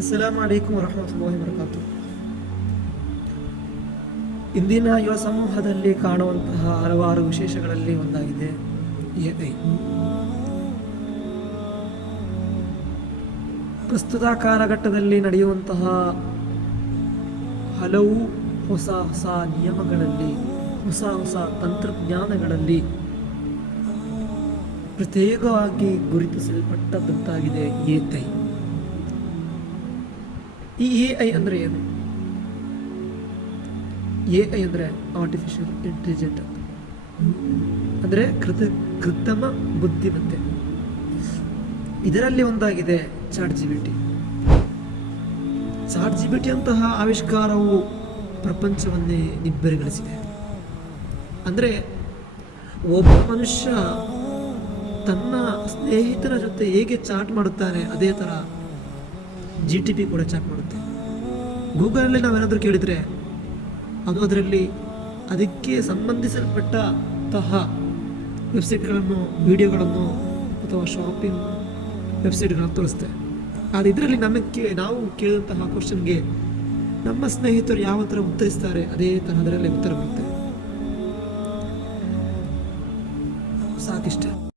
ಅಸ್ಸಲಾಮು ಅಲೈಕುಂ ವರಹಮತುಲ್ಲಾಹಿ ವಬರಕಾತು. ಇಂದಿನ ಯುವ ಸಮೂಹದಲ್ಲಿ ಕಾಣುವಂತಹ ಹಲವಾರು ವಿಶೇಷಗಳಲ್ಲಿ ಒಂದಾಗಿದೆ ಎಐ. ಪ್ರಸ್ತುತ ಕಾಲಘಟ್ಟದಲ್ಲಿ ನಡೆಯುವಂತಹ ಹಲವು ಹೊಸ ಹೊಸ ನಿಯಮಗಳಲ್ಲಿ, ಹೊಸ ಹೊಸ ತಂತ್ರಜ್ಞಾನಗಳಲ್ಲಿ ಪ್ರತ್ಯೇಕವಾಗಿ ಗುರುತಿಸಲ್ಪಟ್ಟಂತಾಗಿದೆ ಎಐ. ಈ ಎಐ ಅಂದರೆ ಏನು? ಎಐ ಅಂದರೆ ಆರ್ಟಿಫಿಷಿಯಲ್ ಇಂಟೆಲಿಜೆಂಟ್ ಅಂತ, ಅಂದರೆ ಕೃತ್ರಿಮ ಬುದ್ಧಿಮತ್ತೆ. ಇದರಲ್ಲಿ ಒಂದಾಗಿದೆ ಚಾಟ್ ಜಿಪಿಟಿ ಅಂತಹ ಆವಿಷ್ಕಾರವು ಪ್ರಪಂಚವನ್ನೇ ನಿಬ್ಬೆರಗೊಳಿಸಿದೆ. ಅಂದರೆ ಒಬ್ಬ ಮನುಷ್ಯ ತನ್ನ ಸ್ನೇಹಿತರ ಜೊತೆ ಹೇಗೆ ಚಾಟ್ ಮಾಡುತ್ತಾನೆ, ಅದೇ ಥರ GTP ಕೂಡ ಚಾಟ್ ಮಾಡುತ್ತೆ. ಗೂಗಲಲ್ಲಿ ನಾವೇನಾದರೂ ಕೇಳಿದರೆ ಅದು ಅದರಲ್ಲಿ ಅದಕ್ಕೆ ಸಂಬಂಧಿಸಲ್ಪಟ್ಟಂತಹ ವೆಬ್ಸೈಟ್ಗಳನ್ನು, ವಿಡಿಯೋಗಳನ್ನು ಅಥವಾ ಶಾಪಿಂಗ್ ವೆಬ್ಸೈಟ್ಗಳನ್ನು ತೋರಿಸುತ್ತೆ. ಆದರೆ ಇದರಲ್ಲಿ ನಾವು ಕೇಳಿದಂತಹ ಕ್ವಶನ್ಗೆ ನಮ್ಮ ಸ್ನೇಹಿತರು ಯಾವ ಥರ ಉತ್ತರಿಸ್ತಾರೆ, ಅದೇ ಥರ ಅದರಲ್ಲಿ ಉತ್ತರ ಬರುತ್ತೆ.